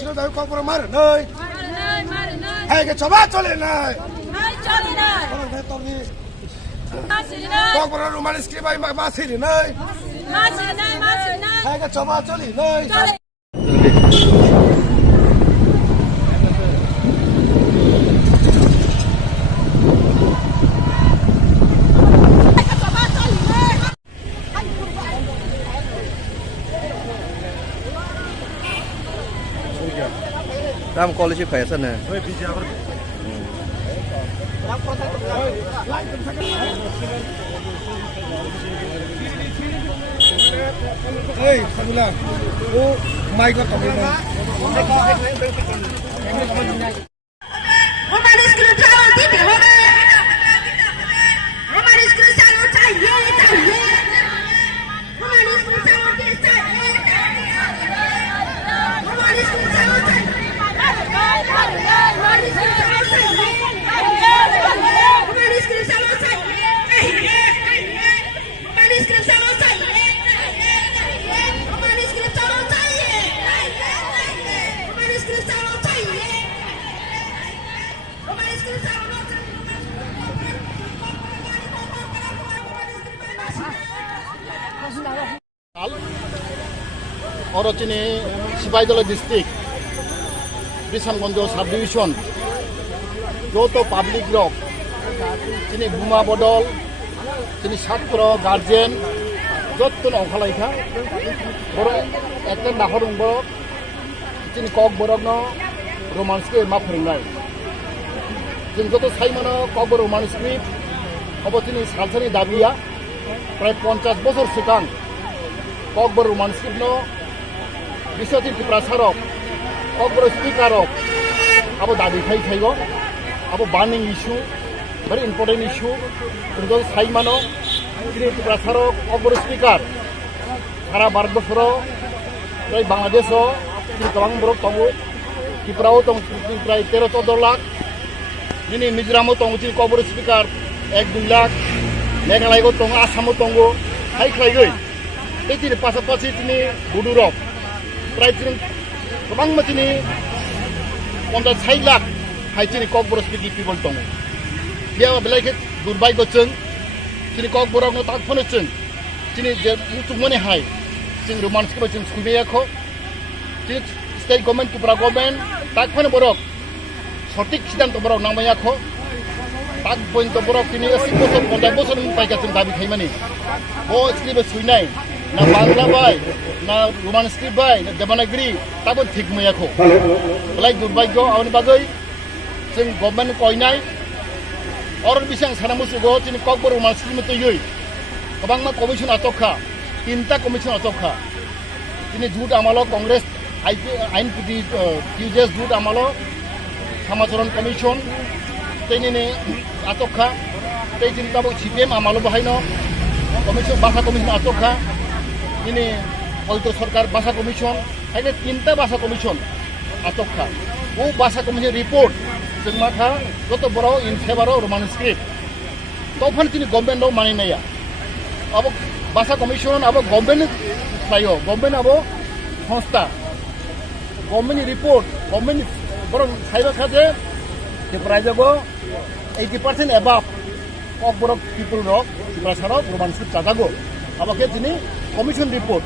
ছিল দাবি ককবরক মারে নাই হ্যাঁ কে চবা চলে নাই ককবরক রুমাল স্ক্রিপ্ট ভাই মাছিলি নাই হ্যাঁ কে চবা চলি নাই Ram college paisa na. Hey, Khadumani. Oh my God, Orocini Sibaidala district, Bisamgonjo subdivision, Joto public rock, Chini Buma Bodol, Chini Shatro, Guardian, Jotun of Khwlaikha, Eten Nahorumbo, Chini Kokborok, Romanske Mapringai. Chini Joto Saimano, Kokborok manuscript, Obotini Salsani Davia, Pride Ponchas Bosor Sikan, Kokborok manuscript no. Bisotin Tipra Sarok, Kokborok speaker of Abu Dhabi Khaigo, Abu banning issue, very important issue. Those Saimano, Tipra Sarok, Kokborok speaker, Hara Barbofro, Bangladesh, Kokborok Tongu, Tipra Tong Tero Dolak, Nini Mizramo Tongu, Kokborok speaker, Egg Dulak, Megalago Tonga, Asamo Tongo, Khwlaikha. This is the passport in Budurok. Pricing Bang Matini on the side lap, Haitini Kokborok speaking people tongue. Here are like it, goodbye Gotchen, Chini Kokborok no talk furniture, Chini to money high, Sing Romansko in Skubiako, state government to Pragoman, Tak Borok, Sotik Sidan to Borok Namayako, Tak Point to Borok in a single on the bosom by Captain David Himani. Oh, it's given Swinai. Na Bangla bay, na Roman script bay, na Devanagari, takut thik maya ko. Like goodbye go, awan bagoy, sing government koinai, orang bisang sana musuh go, sini Kokborok Roman script itu yui. Kabang ma commission atokha, tinta commission atokha. Sini jut amalo Congress, INPT, QJS jut amalo, Samasaran commission, teni ne atokha, teni tinta bo CPM amalo bahayno, commission bahasa commission atokha. Ini Kotor Sarkar Bahasa Commission, ada tinta Bahasa Commission atokha. Oh Bahasa Commission report, sing Motha, Kotor in favor of Roman script. Tofan tini government no money naya. Abo Bahasa Commission abo government sayo, government abo Honsta. Government report, government borong sayo kaje, the price abo 80% above. Kokborok people rock, Tipra Roman script katago. Abo ke tini commission report.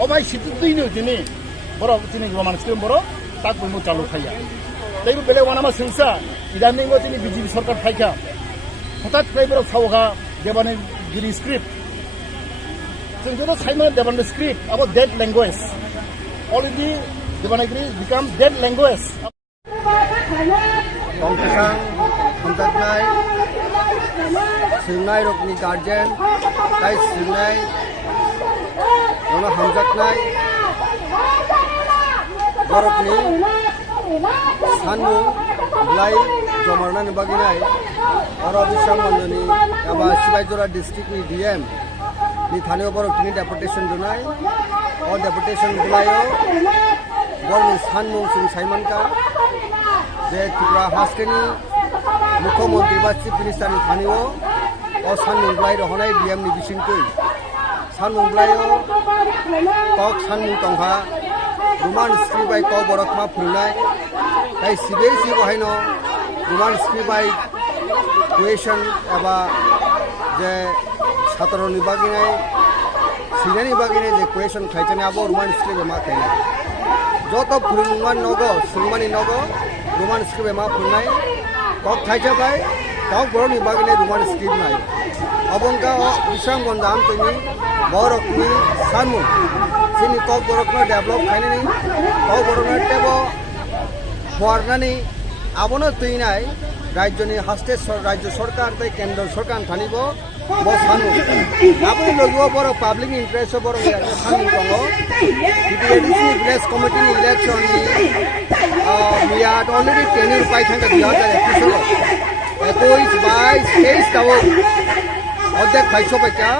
Oh my city ini tini, borok tini Roman script borok, tak pun calu kaya. Tapi bela wana mas sengsa, idan nengo tini BJP Sarkar kaya. Hotat kaya borok sawoga dewan giri script. Sengjono Simon dewan script about dead language. Already dewan giri become dead language. Kongkang, Himbotok, Sanai rokni guardian, tai Sanai, ono Himbotok, borokni, Sanmu, Blai, Jomarnan baginai, oro bisang mandoni, aba Sibaidala district ni DM, ni Thaneo borok ni deputation dunai, or deputation Blaio, borokni Sanmu sing Simon ka. যে ত্রিপুরা হাস্টেনি মুখ্যমন্ত্রী বা chief minister থানিও ও সানমুংলাই রহনাই DM নি বিসিংকই সানমুংলাইও cock সানমুং টংহা roman script by Kokborok ma phunai tai CBSE bahai no roman script by question eba je ছাত্র ni baginai sinani baginai je question khaitani abo roman script ma khaina joto phunman nogo sungmani nogo roman script ma phunai kok khaija bai Kokborok ni baginai roman script nai abongka bisam gondam tini borok ni sanmu sini Kokborok no develop khainani Kokborok no tebo fornani abono tuinai rajyoni haste rajyo sarkar tai kendra sarkar thanibo bo sanmu aboni logo boro public interest boro sanmu kongo TPADC village committee election ni we had already tenure pai thanga 2021 22 tawo অর্ধেক পাইছো পাইকা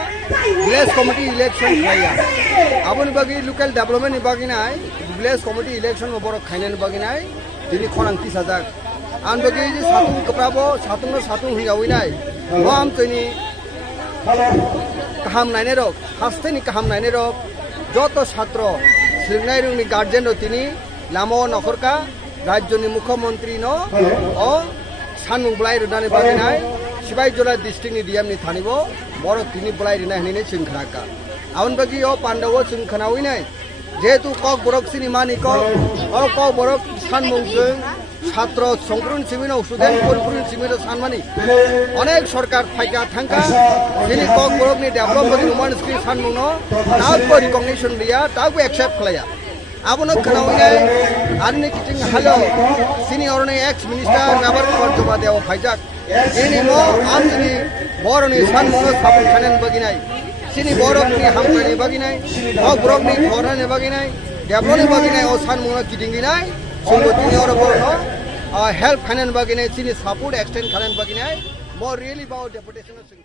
village committee election খাইয়া আপনি বাকি local development বাকি নাই village committee election বড় খাইনেন বাকি নাই দিনি খনাং 30,000 আন বাকি যে সাতুং কপ্রাবো সাতুং হিয়াওই নাই ওয়াম তনি কাহাম নাইনে রক হাস্তেনি কাহাম নাইনে রক যত ছাত্র সিলনাই রুংনি গার্জেন তিনি লামো নখরকা রাজ্যনি মুখ্যমন্ত্রী ন ও সানুং বলাই রুদানি বাকি নাই Sibai Jola district ni diam ni thanibo borok tini bolai rina hini chungkhanaka aun bagi o pandawo chungkhanawi nai jehetu Kokborok sini mani ko o Kokborok sanmung jung ছাত্র সংগ্রহণ শিবির স্টুডেন্ট পরিপূর্ণ শিবির সানমানি অনেক সরকার ফাইকা থাকা যিনি Kokborok ni develop roman script sanmung no tago recognition dia tago accept khlaya abono khanawi arni kiting halo sini orne ex minister nabar khor joma deo faijak ini mo amni boroni sanmung sapul khanen baginai sini borok ni hamkani baginai Kokborok ni khorane baginai develop ni baginai o sanmung kidinginai sunggo tini oro borno help khanen baginai sini support extend khanen baginai more really about deputation sing